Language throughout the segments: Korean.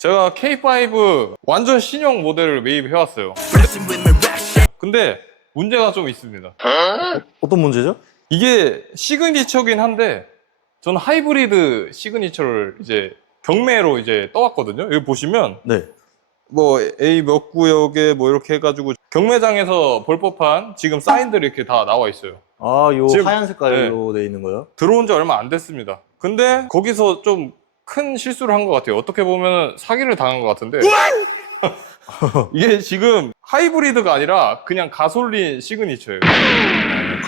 제가 K5 완전 신형 모델을 매입해왔어요. 근데 문제가 좀 있습니다. 어떤 문제죠? 이게 시그니처긴 한데 저는 하이브리드 시그니처를 이제 경매로 이제 떠왔거든요. 여기 보시면 네. 뭐 A 몇 구역에 뭐 이렇게 해가지고 경매장에서 볼 법한 지금 사인들이 이렇게 다 나와 있어요. 아, 요 지금- 하얀 색깔로 돼 있는 거요? 들어온 지 얼마 안 됐습니다. 근데 거기서 좀 큰 실수를 한 것 같아요. 어떻게 보면 사기를 당한 것 같은데. 이게 지금 하이브리드가 아니라 그냥 가솔린 시그니처예요.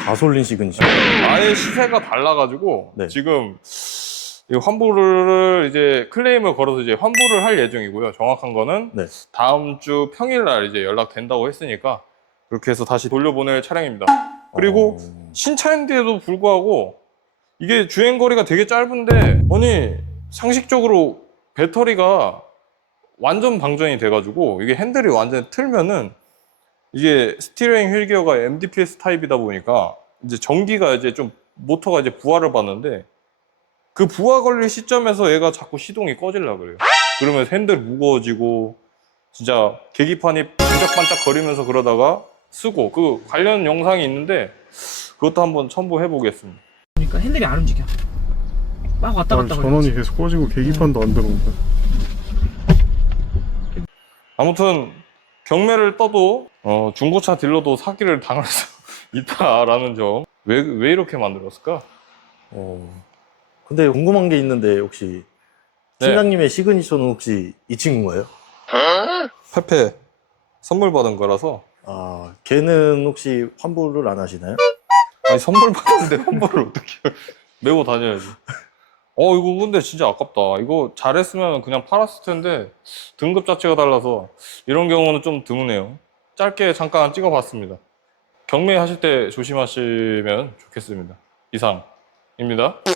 가솔린 시그니처. 아예 시세가 달라가지고 네. 지금 이 환불을 이제 클레임을 걸어서 이제 환불을 할 예정이고요. 정확한 거는 네. 다음 주 평일 날 이제 연락된다고 했으니까 그렇게 해서 다시 돌려보낼 차량입니다. 그리고 어, 신차인데도 불구하고 이게 주행 거리가 되게 짧은데 아니 상식적으로 배터리가 완전 방전이 돼가지고 이게 핸들이 완전 틀면은 이게 스티어링 휠 기어가 MDPS 타입이다 보니까 이제 전기가 이제 좀 모터가 이제 부하를 받는데 그 부하 걸릴 시점에서 얘가 자꾸 시동이 꺼질라 그래요. 그러면 핸들 무거워지고 진짜 계기판이 반짝반짝 거리면서 그러다가 쓰고 그 관련 영상이 있는데 그것도 한번 첨부해 보겠습니다. 그러니까 핸들이 안 움직여. 막 왔다 갔다 전원이 거리지. 계속 꺼지고 계기판도 안 들어온다. 아무튼 경매를 떠도 어, 중고차 딜러도 사기를 당할 수 있다라는 점. 왜, 왜 이렇게 만들었을까? 어. 근데 궁금한 게 있는데 혹시 네. 팀장님의 시그니처는 혹시 이 친구인가요? 페페 선물 받은 거라서 아, 걔는 혹시 환불을 안 하시나요? 아니 선물 받았는데 환불을 어떻게 메고 다녀야지. 어 이거 근데 진짜 아깝다. 이거 잘했으면 그냥 팔았을 텐데 등급 자체가 달라서 이런 경우는 좀 드무네요. 짧게 잠깐 찍어봤습니다. 경매하실 때 조심하시면 좋겠습니다. 이상입니다.